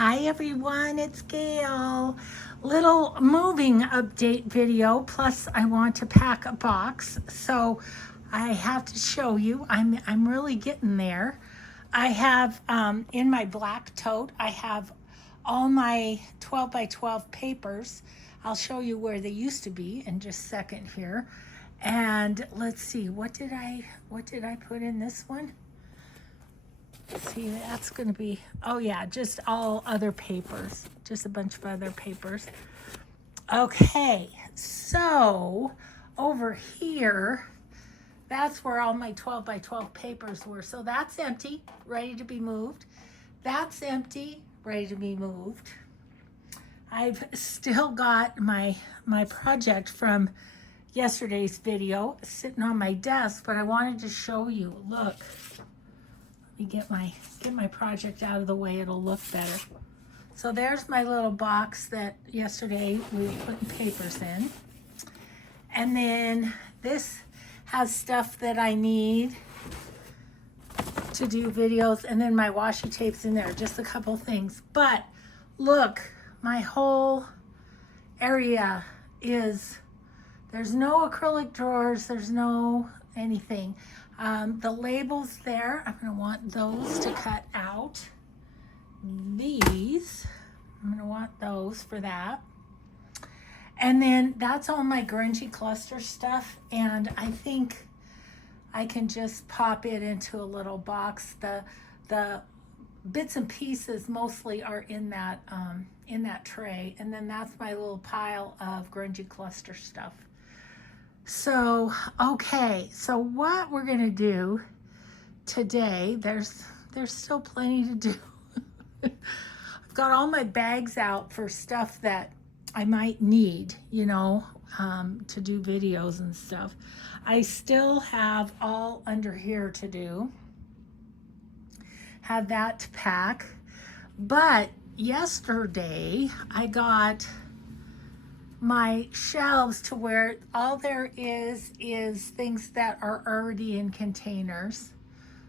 Hi everyone, it's Gail. Little moving update video, plus I want to pack a box, so I have to show you. I'm really getting there. I have in my black tote, I have all my 12 by 12 papers. I'll show you where they used to be in just a second here. And let's see, what did I put in this one? See, that's going to be, oh yeah, just all other papers, just a bunch of other papers. Okay, so over here, that's where all my 12 by 12 papers were. So that's empty, ready to be moved. That's empty, ready to be moved. I've still got my project from yesterday's video sitting on my desk, but I wanted to show you, look. Get my project out of the way, it'll look better. So there's my little box that yesterday we were putting papers in. And then this has stuff that I need to do videos, and then my washi tapes in there, just a couple things. But look, my whole area is, there's no acrylic drawers, there's no anything. The labels there, I'm going to want those to cut out. These, I'm going to want those for that. And then that's all my grungy cluster stuff, and I think I can just pop it into a little box. The bits and pieces mostly are in that tray, and then that's my little pile of grungy cluster stuff. So, okay, so what we're going to do today, there's still plenty to do. I've got all my bags out for stuff that I might need, you know, to do videos and stuff. I still have all under here to do, have that to pack. But yesterday I got my shelves to where all there is things that are already in containers,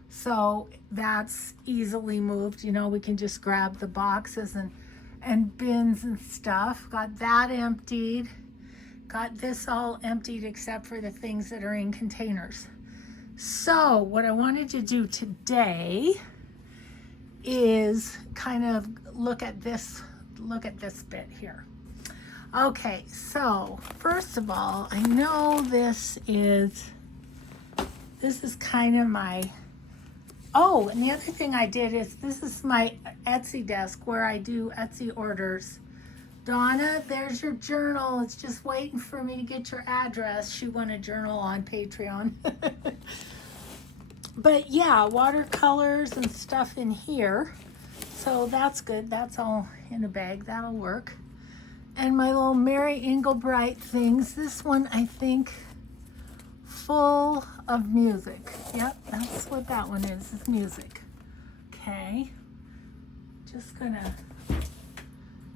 so that's easily moved. You know, we can just grab the boxes and bins and stuff. Got that emptied, got this all emptied except for the things that are in containers. So what I wanted to do today is kind of look at this bit here. Okay, so first of all, I know this is kind of my, oh, and the other thing I did is, this is my Etsy desk where I do Etsy orders. Donna, there's your journal. It's just waiting for me to get your address. She won a journal on Patreon. But yeah, watercolors and stuff in here. So that's good. That's all in a bag. That'll work. And my little Mary Englebright things. This one, I think, full of music. Yep, that's what that one is music. Okay, just gonna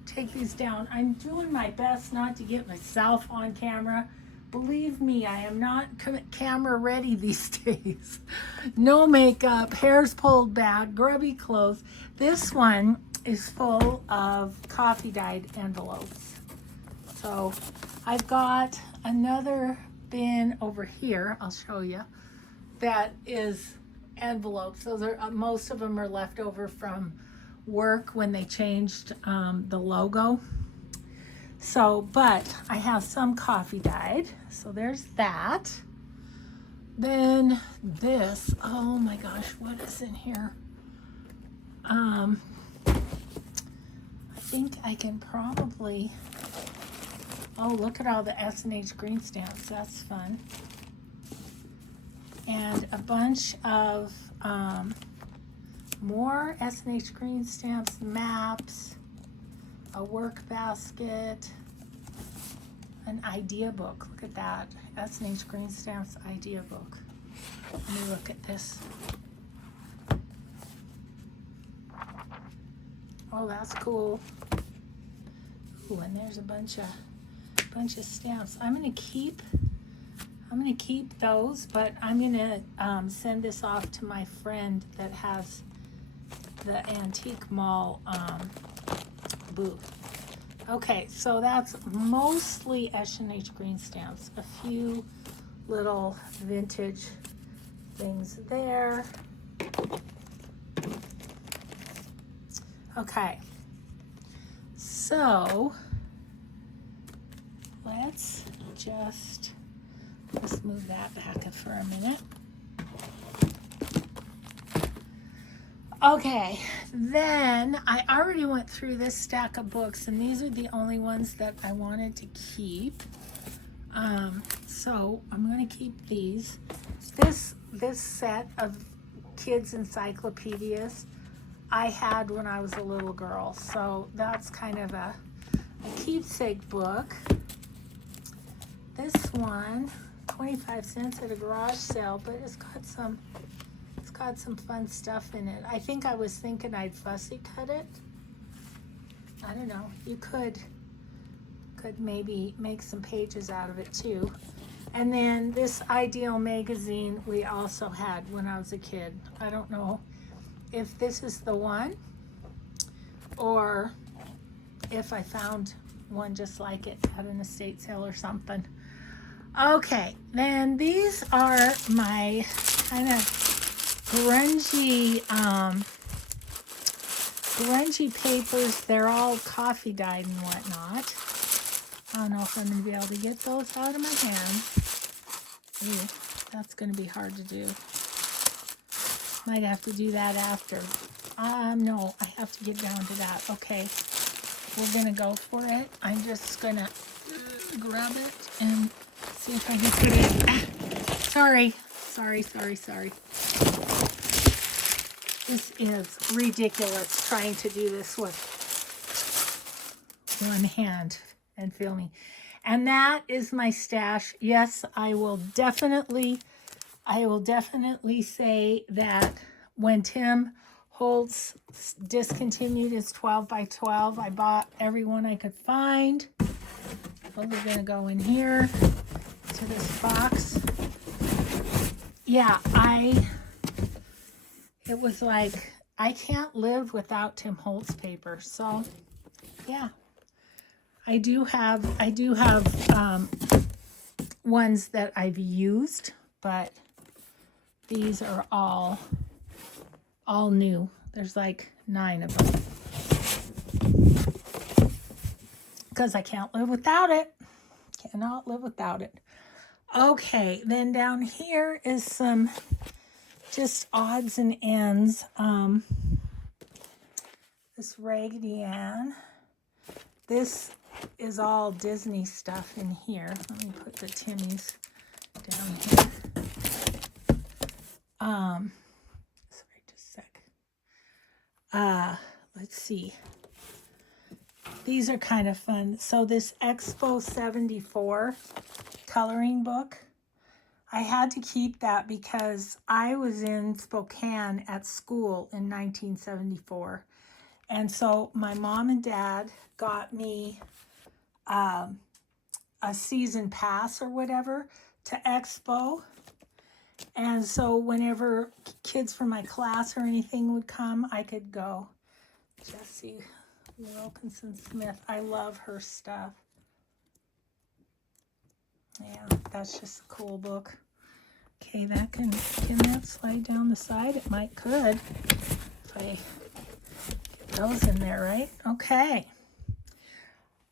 take these down. I'm doing my best not to get myself on camera. Believe me, I am not camera ready these days. No makeup, hair's pulled back, grubby clothes. This one is full of coffee dyed envelopes. So I've got another bin over here, I'll show you, that is envelopes. Those are, most of them are left over from work when they changed the logo. So, but I have some coffee dyed, so there's that. Then this, oh my gosh, what is in here? I think I can probably, oh, look at all the S&H green stamps. That's fun. And a bunch of more S&H green stamps, maps, a work basket, an idea book. Look at that. S&H green stamps idea book. Let me look at this. Oh, that's cool. Ooh, and there's a bunch of stamps. I'm gonna keep those, but I'm gonna send this off to my friend that has the antique mall booth. Okay, so that's mostly S&H green stamps. A few little vintage things there. Okay, so let's move that back for a minute. Okay, then I already went through this stack of books, and these are the only ones that I wanted to keep. So I'm going to keep these. This set of kids' encyclopedias I had when I was a little girl, so that's kind of a keepsake book. This one, 25 cents at a garage sale, but it's got some fun stuff in it. I think I was thinking I'd fussy cut it. I don't know. You could maybe make some pages out of it too. And then this Ideal magazine we also had when I was a kid. I don't know if this is the one or if I found one just like it at an estate sale or something. Okay, then these are my kind of grungy papers. They're all coffee dyed and whatnot. I don't know if I'm going to be able to get those out of my hands. Ooh, that's going to be hard to do. Might have to do that after. No, I have to get down to that. Okay, we're going to go for it. I'm just going to grab it and see if I can put it. Sorry. This is ridiculous trying to do this with one hand and filming. And that is my stash. Yes, I will definitely say that when Tim Holtz discontinued his 12 by 12, I bought every one I could find. Those are gonna go in here to this box. Yeah, it was like, I can't live without Tim Holtz paper. So yeah, I do have ones that I've used, but these are all new. There's like 9 of them because I can't live without it. Cannot live without it. Okay, then down here is some just odds and ends. This Raggedy Ann. This is all Disney stuff in here. Let me put the Timmies down here. Sorry, just a sec. Let's see. These are kind of fun. So this Expo 74 coloring book, I had to keep that because I was in Spokane at school in 1974. And so my mom and dad got me a season pass or whatever to Expo. And so whenever kids from my class or anything would come, I could go. Jessie Wilkinson Smith. I love her stuff. Yeah, that's just a cool book. Okay, that can that slide down the side? It could if I get those in there, right? Okay.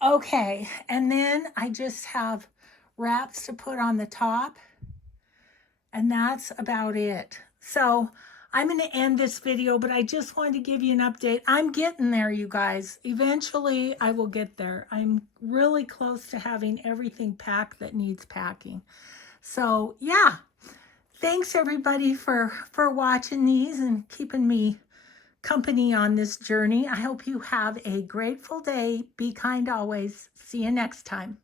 Okay, and then I just have wraps to put on the top, and that's about it. So I'm going to end this video, but I just wanted to give you an update. I'm getting there, you guys. Eventually, I will get there. I'm really close to having everything packed that needs packing. So, yeah. Thanks, everybody, for watching these and keeping me company on this journey. I hope you have a grateful day. Be kind always. See you next time.